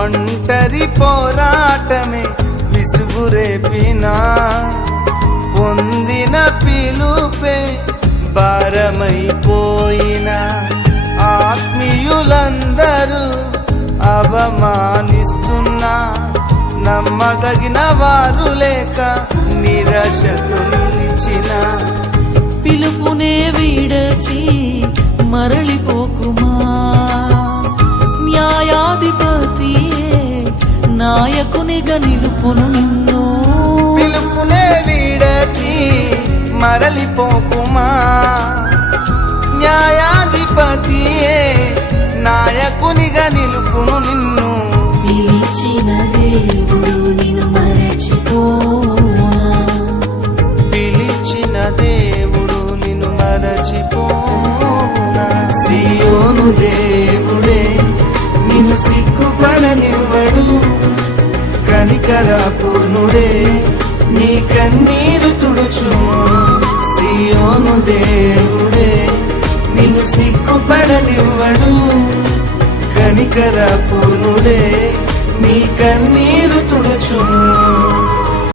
ఒంటరి పోరాటమే విసుగురేపినా పొందిన పిలుపే భారమైపోయినా ఆత్మీయులందరూ అవమానిస్తున్నా నమ్మదగిన వారు లేక నిరాశతో నిలిచిన పిలుపునే విడచి మరలిపోకుమా న్యాయాధిపతియే నాయకునిగా నిలుపును నిన్ను పిలుపునే విడచి మరలిపోకుమా న్యాయాధిపతియే నాయకునిగా నిలుపును నిన్ను పిలిచిన దేవుడు నిన్ను మరచిపోనా పిలిచిన దేవుడు నిన్ను మరచిపోనా సియోను దేవుడే నిన్ను సిగ్గుపడనివ్వడు కనికరపూర్ణుడే నీ కన్నీరు తుడుచును సియోను దేవుడే నిన్ను సిగ్గుపడనివ్వడు కనికరపూర్ణుడే నీ కన్నీరు తుడుచును